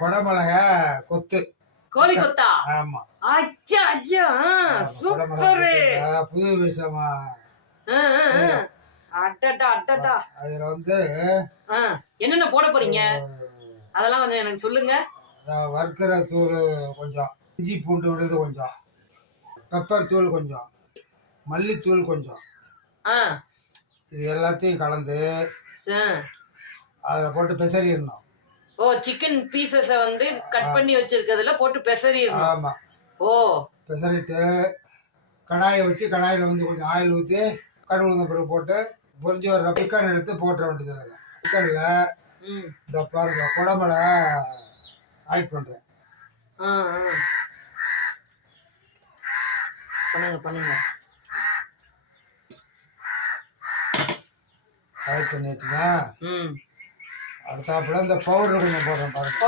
கொடமிளகா கொத்து. கோழி கொத்தா? ஆமா. அச்சா அச்சா, சூப்பர். புது விஷயமா அட்டட்டா அட்டட்டா. அதுல வந்து என்னென்ன போட போறீங்க அதெல்லாம் கொஞ்சம் எனக்கு சொல்லுங்க. வறுக்கிற தூள் கொஞ்சம், இஞ்சி பூண்டு விழுது கொஞ்சம், பெப்பர் தூள் கொஞ்சம், மல்லித்தூள் கொஞ்சம், இது எல்லாத்தையும் கலந்து அதுல போட்டு பெசறிடணும். ஓ, சிக்கன் பீசஸ வந்து கட் பண்ணி வச்சிருக்கிறதுல போட்டு பெசறிடணும். ஆமா. ஓ, பெசறிட்டு கடாயை வச்சு கடாயில வந்து கொஞ்சம் ஆயில் ஊற்றி கடுகு உளுந்த பிறகு போட்டு பொரிஞ்சு வர்ற சிக்கன் எடுத்து போட்டுற வேண்டியது. அதில் சிக்கன்ல இந்த பாருங்க குடமிளகா ஆட் பண்றேன். பண்ணுங்க பண்ணுங்க. ஆட் பண்ணிட்டுனா அடுத்தாப்புல இந்த பவுடர் கொஞ்சம் போடுறேன் பாருங்க.